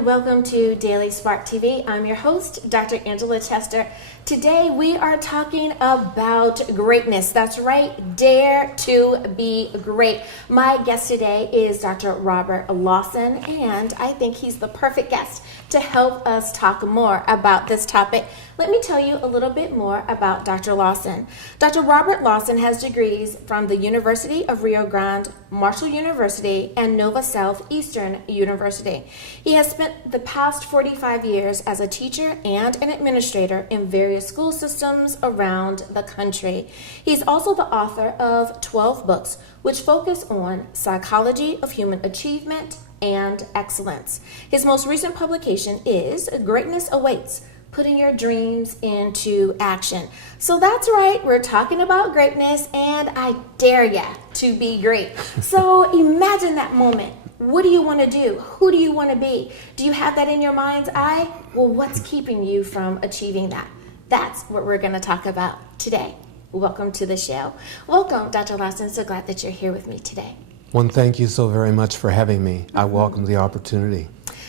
and welcome to Daily Spark TV. I'm your host, Dr. Angela Chester. Today we are talking about greatness. That's right, dare to be great. My guest today is Dr. Robert Lawson, and I think he's the perfect guest to help us talk more about this topic. Let me tell you a little bit more about Dr. Lawson. Dr. Robert Lawson has degrees from the University of Rio Grande, Marshall University, and Nova Southeastern University. He has spent the past 45 years as a teacher and an administrator in various school systems around the country. He's also the author of 12 books, which focus on psychology of human achievement and excellence. His most recent publication is Greatness Awaits: Putting Your Dreams into Action. So that's right, we're talking about greatness, and I dare ya to be great. So imagine that moment. What do you want to do? Who do you want to be? Do you have that in your mind's eye? Well, what's keeping you from achieving that? That's what we're going to talk about today. Welcome to the show. Welcome, Dr. Lawson. So glad that you're here with me today. Well, thank you so very much for having me. I welcome the opportunity.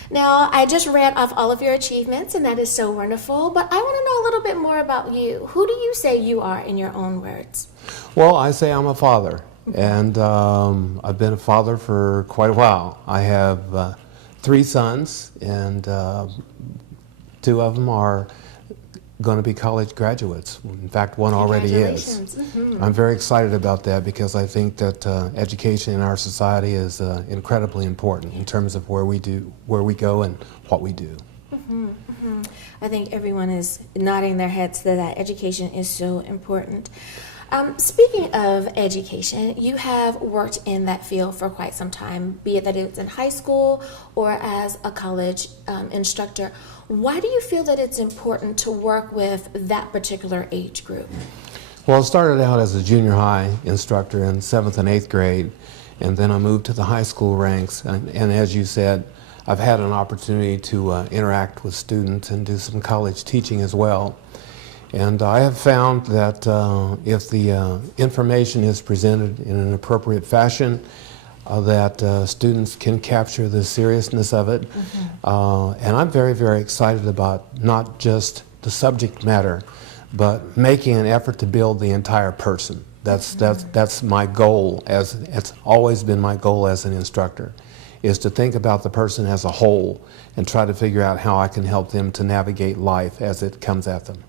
Now, I just read off all of your achievements, and that is so wonderful, but I want to know a little bit more about you. Who do you say you are in your own words? Well, I say I'm a father, and I've been a father for quite a while. I have 3 sons, and 2 of them are going to be college graduates. In fact, one already is. I'm very excited about that because I think that education in our society is incredibly important in terms of where we go and what we do. I think everyone is nodding their heads that education is so important. Speaking of education, you have worked in that field for quite some time, be it that it's in high school or as a college instructor. Why do you feel that it's important to work with that particular age group? Well, I started out as a junior high instructor in 7th and 8th grade, and then I moved to the high school ranks. And as you said, I've had an opportunity to interact with students and do some college teaching as well. And I have found that if the information is presented in an appropriate fashion, that students can capture the seriousness of it. And I'm very, very excited about not just the subject matter, but making an effort to build the entire person. That's my goal, as it's always been my goal as an instructor, is to think about the person as a whole and try to figure out how I can help them to navigate life as it comes at them.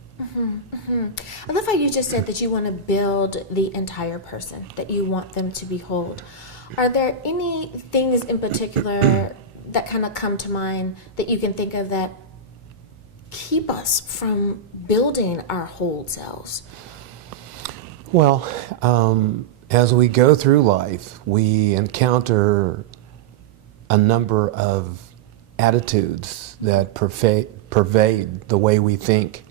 I love how you just said that you want to build the entire person, that you want them to behold. Are there any things in particular that kind of come to mind that you can think of that keep us from building our whole selves? Well, as we go through life, we encounter a number of attitudes that pervade the way we think.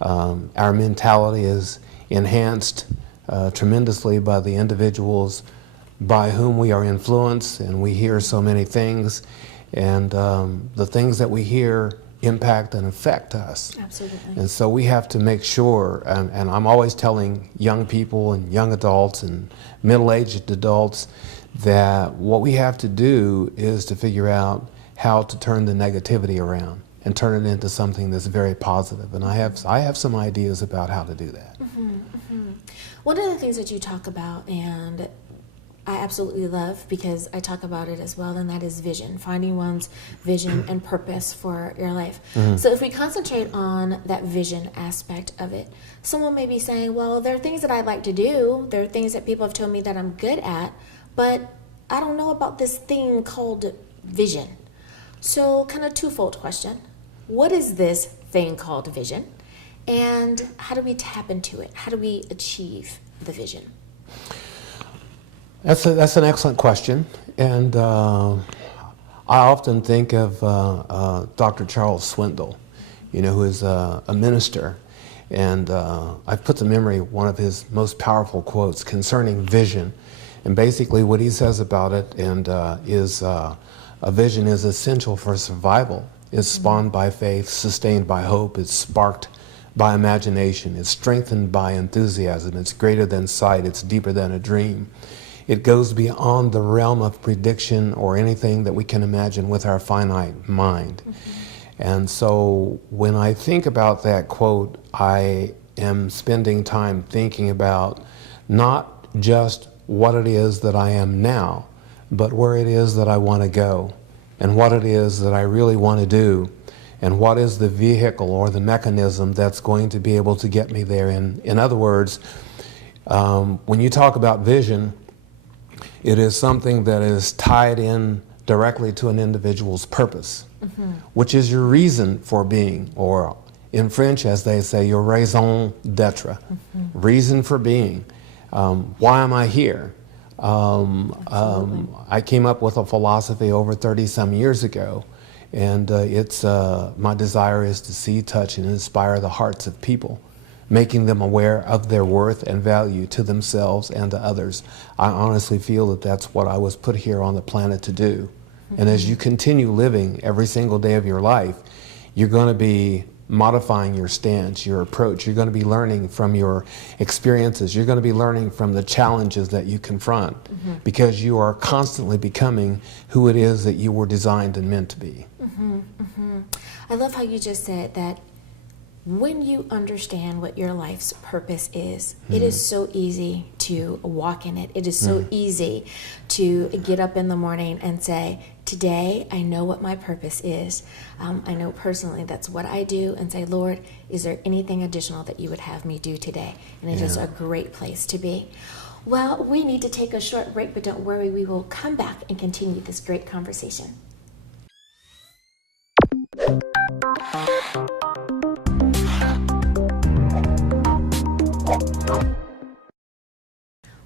Our mentality is enhanced tremendously by the individuals by whom we are influenced, and we hear so many things, and the things that we hear impact and affect us. Absolutely. And so we have to make sure, and I'm always telling young people and young adults and middle-aged adults that what we have to do is to figure out how to turn the negativity around and turn it into something that's very positive. And I have some ideas about how to do that. One of the things that you talk about, and I absolutely love because I talk about it as well, and that is vision, finding one's vision and purpose for your life. So if we concentrate on that vision aspect of it, someone may be saying, well, there are things that I'd like to do, there are things that people have told me that I'm good at, but I don't know about this thing called vision. So kind of twofold question. What is this thing called vision? And how do we tap into it? How do we achieve the vision? That's an excellent question, and I often think of Dr. Charles Swindoll, who is a minister, and I've put to memory one of his most powerful quotes concerning vision, and basically what he says about it is a vision is essential for survival. It's spawned by faith, sustained by hope, it's sparked by imagination, it's strengthened by enthusiasm, it's greater than sight, it's deeper than a dream. It goes beyond the realm of prediction or anything that we can imagine with our finite mind. And so when I think about that quote, I am spending time thinking about not just what it is that I am now, but where it is that I want to go, and what it is that I really want to do, and what is the vehicle or the mechanism that's going to be able to get me there. In other words, when you talk about vision, it is something that is tied in directly to an individual's purpose, which is your reason for being, or in French, as they say, your raison d'etre, reason for being. Why am I here? I came up with a philosophy over 30-some years ago, and my desire is to see, touch, and inspire the hearts of people, making them aware of their worth and value to themselves and to others. I honestly feel that that's what I was put here on the planet to do. And as you continue living every single day of your life, you're going to be modifying your stance, your approach. You're going to be learning from your experiences. You're going to be learning from the challenges that you confront, because you are constantly becoming who it is that you were designed and meant to be. I love how you just said that when you understand what your life's purpose is, it is so easy to walk in it. It is so easy to get up in the morning and say, today I know what my purpose is. I know personally that's what I do, and say, Lord, is there anything additional that you would have me do today? And it is a great place to be. Well, we need to take a short break, but don't worry, we will come back and continue this great conversation.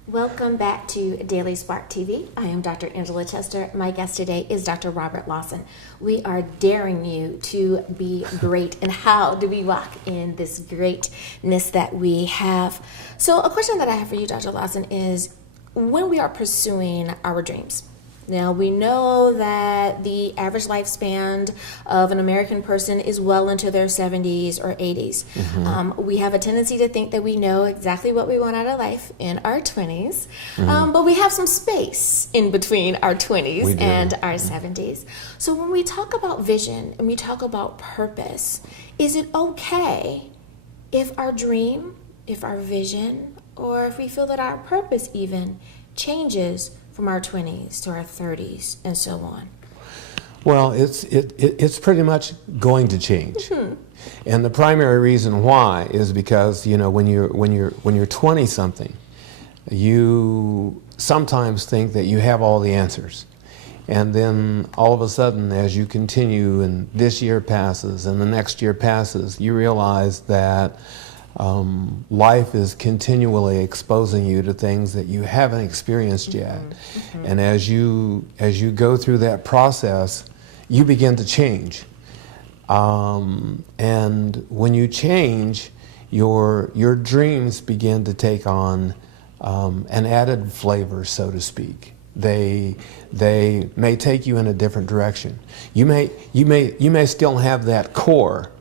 Welcome back to Daily Spark TV. I am Dr. Angela Chester. My guest today is Dr. Robert Lawson. We are daring you to be great. And how do we walk in this greatness that we have? So a question that I have for you, Dr. Lawson, is when we are pursuing our dreams. Now, we know that the average lifespan of an American person is well into their 70s or 80s. We have a tendency to think that we know exactly what we want out of life in our 20s, but we have some space in between our 20s and our 70s. So when we talk about vision and we talk about purpose, is it okay if our dream, if our vision, or if we feel that our purpose even changes from our 20s to our 30s and so on? Well, it's pretty much going to change, and the primary reason why is because when you're 20 something, you sometimes think that you have all the answers, and then all of a sudden, as you continue and this year passes and the next year passes, you realize that life is continually exposing you to things that you haven't experienced yet. And as you go through that process, you begin to change. And when you change, your dreams begin to take on an added flavor, so to speak. They may take you in a different direction. You may still have that core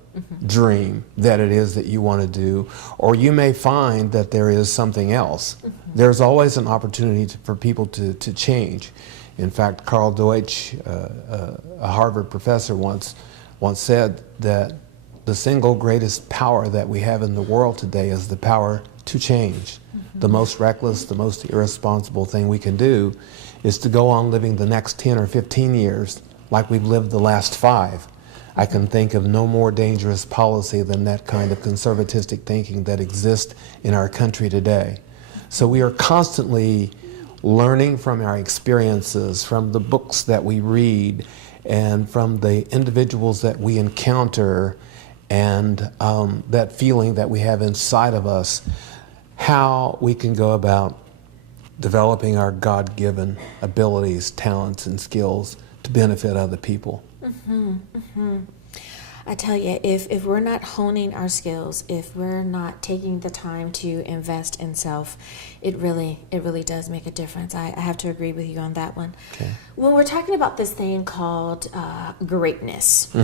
dream that it is that you want to do, or you may find that there is something else. There's always an opportunity for people to change. In fact, Carl Deutsch, a Harvard professor, once said that the single greatest power that we have in the world today is the power to change. The most reckless, the most irresponsible thing we can do is to go on living the next 10 or 15 years like we've lived the last 5. I can think of no more dangerous policy than that kind of conservatistic thinking that exists in our country today. So we are constantly learning from our experiences, from the books that we read, and from the individuals that we encounter, and that feeling that we have inside of us, how we can go about developing our God-given abilities, talents, and skills to benefit other people. I tell you, if we're not honing our skills, if we're not taking the time to invest in self, it really does make a difference. I have to agree with you on that one. Okay. When we're talking about this thing called greatness,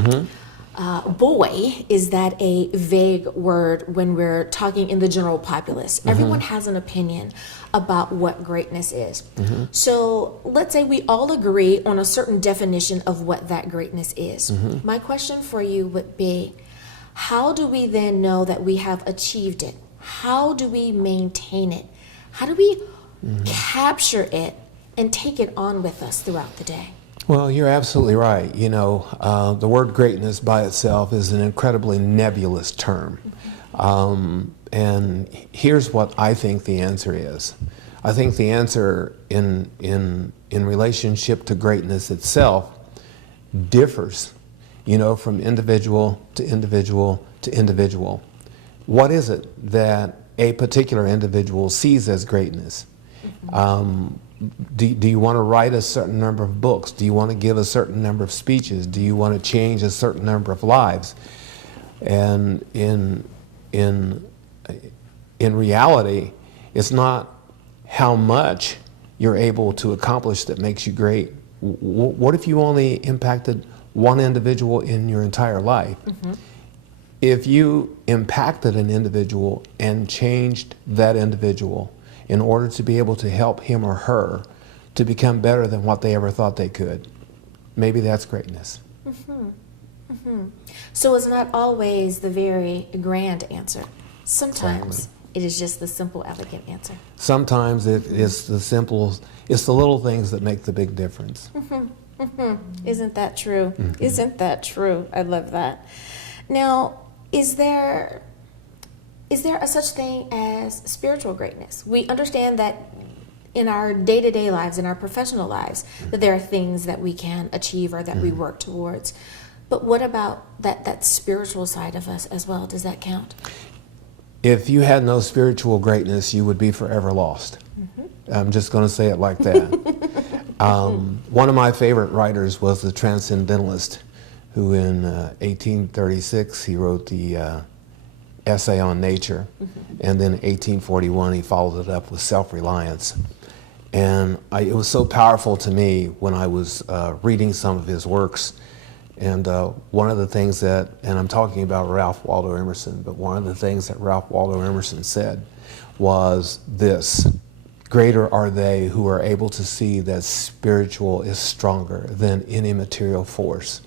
boy, is that a vague word when we're talking in the general populace. Everyone has an opinion about what greatness is. So let's say we all agree on a certain definition of what that greatness is. My question for you would be, how do we then know that we have achieved it? How do we maintain it? How do we capture it and take it on with us throughout the day? Well, you're absolutely right. You know, the word greatness by itself is an incredibly nebulous term. And here's what I think the answer is. I think the answer in relationship to greatness itself differs, you know, from individual to individual to individual. What is it that a particular individual sees as greatness? Do you want to write a certain number of books? Do you want to give a certain number of speeches? Do you want to change a certain number of lives? And in reality, it's not how much you're able to accomplish that makes you great. What if you only impacted one individual in your entire life? If you impacted an individual and changed that individual in order to be able to help him or her to become better than what they ever thought they could, maybe that's greatness. So it's not always the very grand answer. Sometimes it is just the simple, elegant answer. Sometimes it's the little things that make the big difference. Isn't that true? Isn't that true? I love that. Now, is there a such thing as spiritual greatness? We understand that in our day-to-day lives, in our professional lives, that there are things that we can achieve or that we work towards. But what about that spiritual side of us as well? Does that count? If you had no spiritual greatness, you would be forever lost. I'm just going to say it like that. One of my favorite writers was the Transcendentalist, who in 1836, he wrote the essay on nature, and then in 1841 he followed it up with self-reliance. And it was so powerful to me when I was reading some of his works. And one of the things that, and I'm talking about Ralph Waldo Emerson, but one of the things that Ralph Waldo Emerson said was this: greater are they who are able to see that spiritual is stronger than any material force,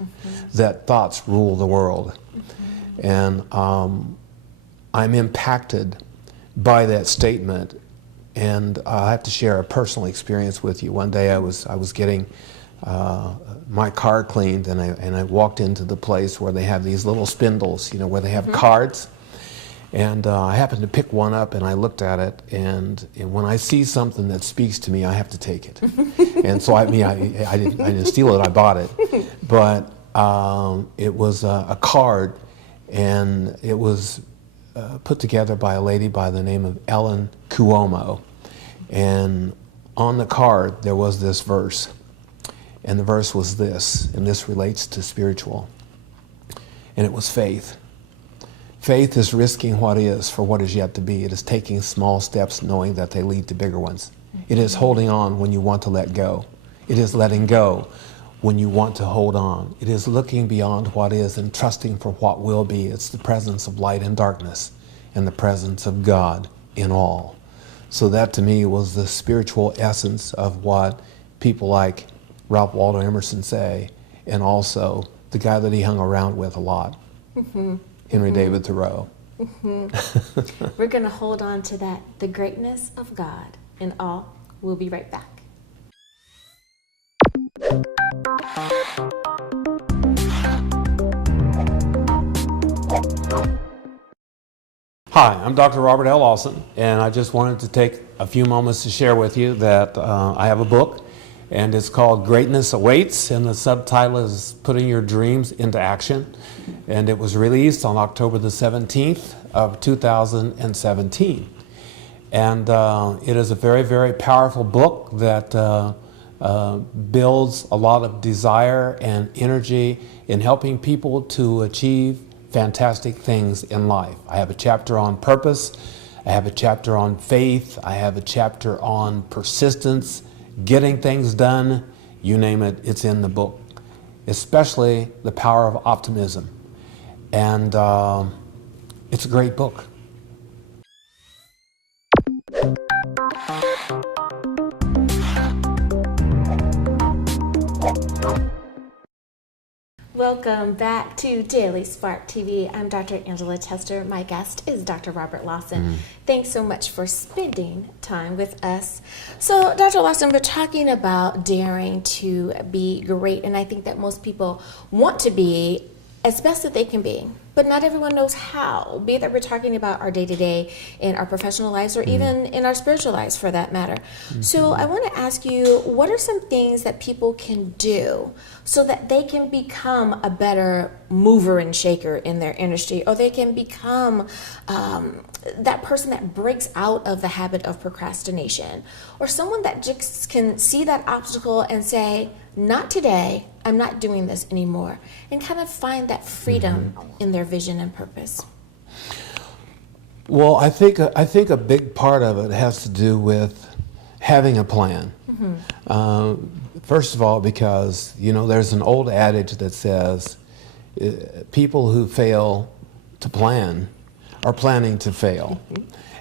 that thoughts rule the world. And I'm impacted by that statement, and I have to share a personal experience with you. One day I was getting my car cleaned, and I walked into the place where they have these little spindles, you know, where they have cards. And I happened to pick one up, and I looked at it, and when I see something that speaks to me, I have to take it. And so I didn't steal it, I bought it. But it was a card, and it was put together by a lady by the name of Ellen Cuomo. And on the card, there was this verse. And the verse was this, and this relates to spiritual. And it was faith. Faith is risking what is for what is yet to be. It is taking small steps knowing that they lead to bigger ones. It is holding on when you want to let go. It is letting go when you want to hold on. It is looking beyond what is and trusting for what will be. It's the presence of light and darkness and the presence of God in all. So that to me was the spiritual essence of what people like Ralph Waldo Emerson say, and also the guy that he hung around with a lot, Henry David Thoreau. We're going to hold on to that, the greatness of God in all. We'll be right back. Hi, I'm Dr. Robert L. Lawson, and I just wanted to take a few moments to share with you that I have a book, and it's called Greatness Awaits, and the subtitle is Putting Your Dreams into Action. And it was released on October the 17th of 2017. And it is a very, very powerful book that builds a lot of desire and energy in helping people to achieve fantastic things in life. I have a chapter on purpose, I have a chapter on faith, I have a chapter on persistence, getting things done, you name it, it's in the book. Especially the power of optimism. and it's a great book. Welcome back to Daily Spark TV. I'm Dr. Angela Chester. My guest is Dr. Robert Lawson. Thanks so much for spending time with us. So, Dr. Lawson, we're talking about daring to be great, and I think that most people want to be as best that they can be, but not everyone knows how, be it that we're talking about our day-to-day in our professional lives or even in our spiritual lives for that matter. So I want to ask you, what are some things that people can do so that they can become a better mover and shaker in their industry, or they can become that person that breaks out of the habit of procrastination, or someone that just can see that obstacle and say, not today, I'm not doing this anymore, and kind of find that freedom in their vision and purpose? Well, I think a big part of it has to do with having a plan. First of all, because there's an old adage that says people who fail to plan are planning to fail.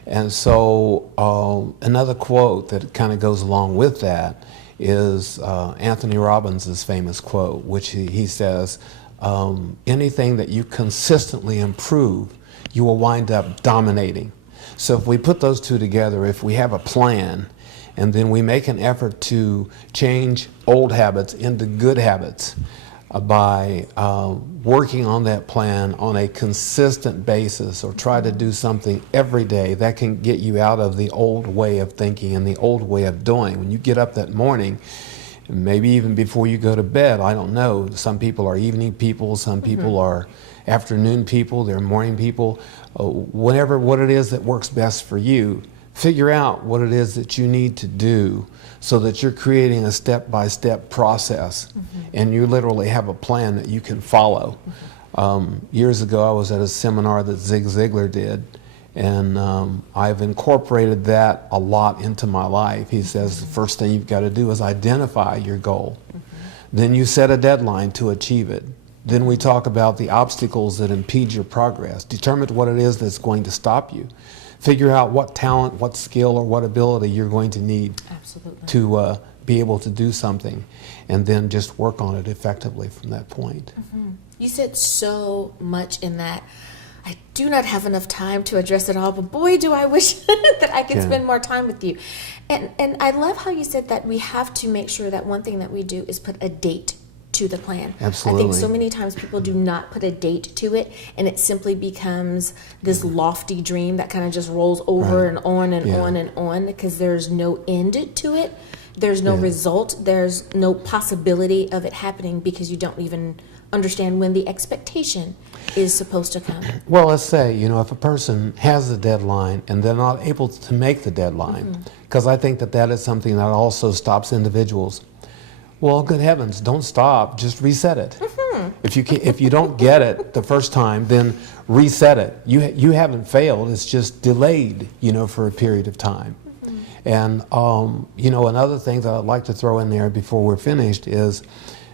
And so another quote that kind of goes along with that is Anthony Robbins' famous quote, which he says, anything that you consistently improve, you will wind up dominating. So if we put those two together, if we have a plan, and then we make an effort to change old habits into good habits by working on that plan on a consistent basis, or try to do something every day, that can get you out of the old way of thinking and the old way of doing. When you get up that morning, maybe even before you go to bed, I don't know, some people are evening people, some people are afternoon people, they're morning people. Whatever what it is that works best for you, figure out what it is that you need to do so that you're creating a step-by-step process, and you literally have a plan that you can follow. Years ago, I was at a seminar that Zig Ziglar did, and I've incorporated that a lot into my life. He says the first thing you've got to do is identify your goal. Then you set a deadline to achieve it. Then we talk about the obstacles that impede your progress. Determine what it is that's going to stop you. Figure out what talent, what skill, or what ability you're going to need to be able to do something, and then just work on it effectively from that point. You said so much in that. I do not have enough time to address it all, but boy, do I wish that I could spend more time with you. And I love how you said that we have to make sure that one thing that we do is put a date to the plan. Absolutely. I think so many times people do not put a date to it, and it simply becomes this lofty dream that kind of just rolls over and on and on and on, because there's no end to it. There's no result. There's no possibility of it happening, because you don't even understand when the expectation is supposed to come. Well, let's say, if a person has a deadline and they're not able to make the deadline, because I think that is something that also stops individuals. Well, good heavens, don't stop, just reset it. If you don't get it the first time, then reset it. You haven't failed, it's just delayed, for a period of time. And, another thing that I'd like to throw in there before we're finished is,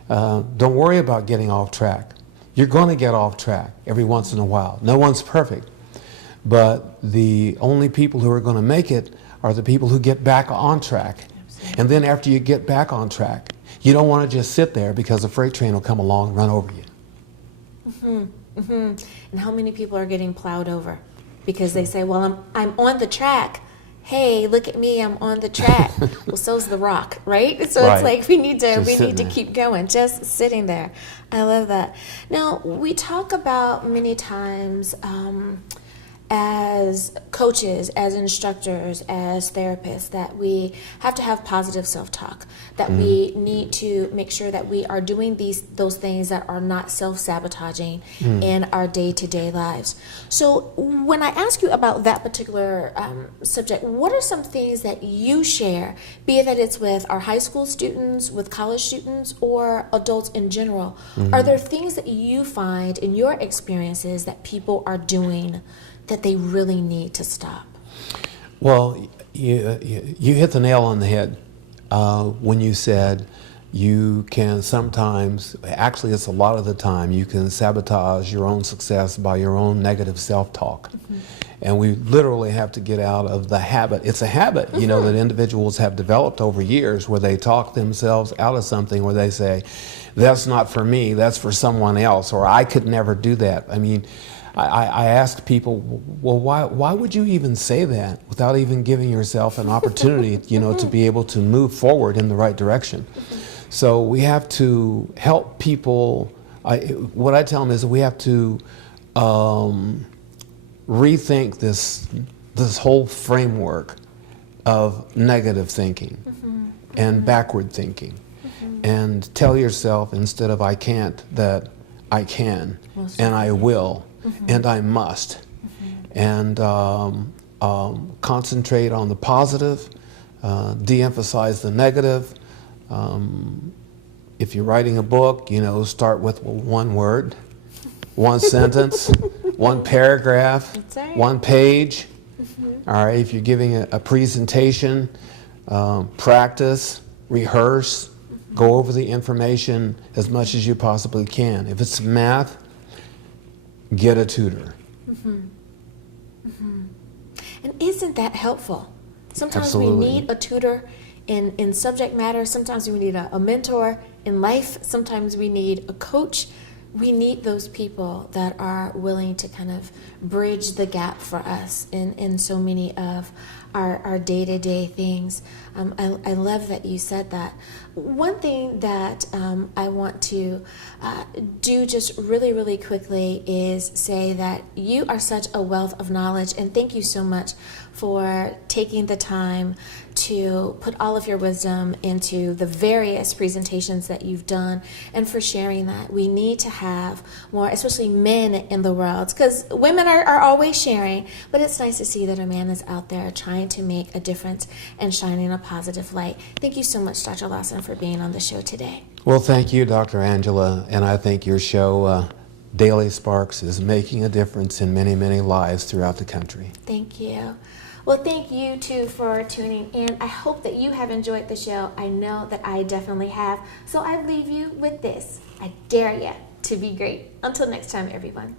don't worry about getting off track. You're going to get off track every once in a while. No one's perfect. But the only people who are going to make it are the people who get back on track. And then after you get back on track, you don't want to just sit there, because a freight train will come along and run over you. And how many people are getting plowed over because they say, well, I'm on the track. Hey, look at me, I'm on the track. Well, so's the rock, right? So it's like we need to keep going, just sitting there. I love that. Now, we talk about many times as coaches, as instructors, as therapists, that we have to have positive self-talk, that we need to make sure that we are doing those things that are not self-sabotaging in our day-to-day lives. So when I ask you about that particular subject, what are some things that you share, be it that it's with our high school students, with college students, or adults in general? Are there things that you find in your experiences that people are doing that they really need to stop? Well, you hit the nail on the head when you said you can sometimes, actually it's a lot of the time, you can sabotage your own success by your own negative self-talk. And we literally have to get out of the habit. It's a habit, you know, that individuals have developed over years where they talk themselves out of something, where they say, that's not for me, that's for someone else, or I could never do that. I mean, I ask people, well, why would you even say that without even giving yourself an opportunity, you know, to be able to move forward in the right direction? So we have to help people. What I tell them is that we have to rethink this whole framework of negative thinking and backward thinking, and tell yourself, instead of I can't, that I can, and I will, and I must, and concentrate on the positive, de-emphasize the negative. If you're writing a book, you know, start with one word, one sentence, one paragraph, one page. All right, if you're giving a presentation, practice, rehearse, go over the information as much as you possibly can. If it's math, get a tutor. And isn't that helpful? Sometimes Absolutely. we need a tutor in subject matter. Sometimes we need a mentor in life. Sometimes we need a coach. We need those people that are willing to kind of bridge the gap for us in so many of our day-to-day things. I love that you said that. One thing that I want to do just really, really quickly is say that you are such a wealth of knowledge, and thank you so much for taking the time to put all of your wisdom into the various presentations that you've done, and for sharing that. We need to have more, especially men in the world, because women are always sharing, but it's nice to see that a man is out there trying to make a difference and shining a positive light. Thank you so much, Dr. Lawson, for being on the show today. Well, thank you, Dr. Angela, and I think your show, Daily Sparks, is making a difference in many, many lives throughout the country. Thank you. Well, thank you, too, for tuning in. I hope that you have enjoyed the show. I know that I definitely have. So I leave you with this. I dare you to be great. Until next time, everyone.